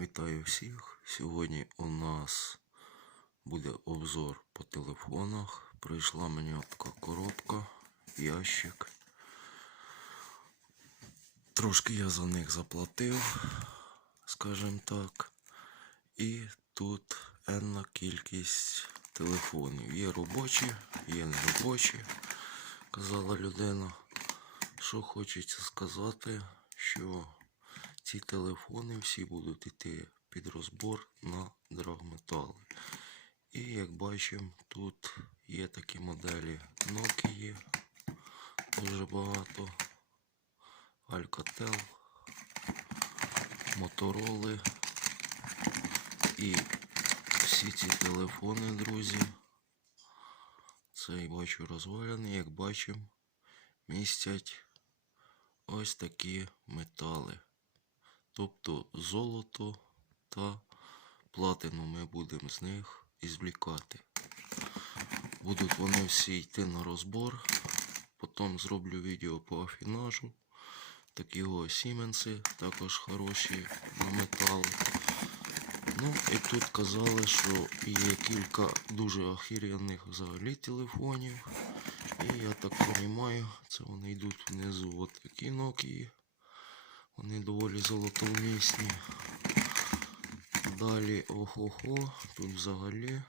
Вітаю всіх. Сьогодні у нас буде обзор по телефонах. Прийшла мені така коробка, ящик. Трошки я за них заплатив, скажімо так. І тут енна кількість телефонів. Є робочі, є неробочі, казала людина. Що хочеться сказати, що ці телефони всі будуть йти під розбор на драгметали. І як бачимо, тут є такі моделі Nokia, дуже багато, Alcatel, Motorola. І всі ці телефони, друзі, це бачу розвалений, як бачимо, містять ось такі метали. Тобто золото та платину ми будемо з них ізвлікати. Будуть вони всі йти на розбор. Потім зроблю відео по афінажу. Такі ось сіменси також хороші на метал. Ну і тут казали, що є кілька дуже охеренних взагалі телефонів. І я так розумію, це вони йдуть внизу от такі Nokia. Вони доволі золотовмісні. Далі охо-хо, тут взагалі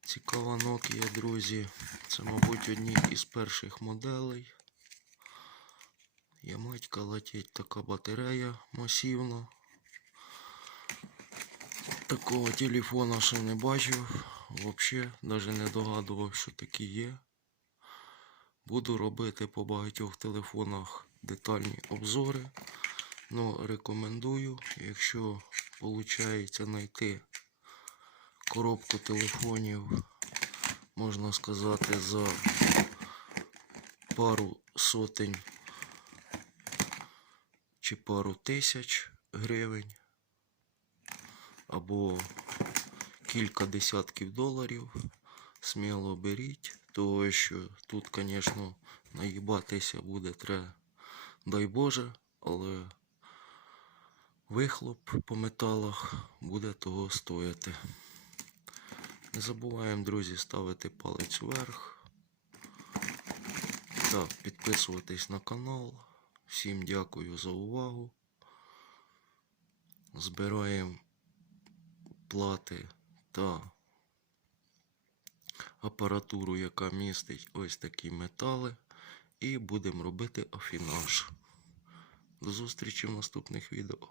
цікава Nokia, друзі. Це, мабуть, одні із перших моделей. Яматька летить така батарея масивна. Такого телефона ще не бачив. Взагалі, навіть не догадував, що такі є. Буду робити по багатьох телефонах детальні обзори. Ну, рекомендую, якщо виходить знайти коробку телефонів, можна сказати, за пару сотень чи пару тисяч гривень, або кілька десятків доларів, сміло беріть, тому що тут, звісно, наїбатися буде треба, дай Боже, але вихлоп по металах буде того стояти. Не забуваємо, друзі, ставити палець вверх та підписуватись на канал. Всім дякую за увагу. Збираємо плати та апаратуру, яка містить ось такі метали. І будемо робити афінаж. До зустрічі в наступних відео.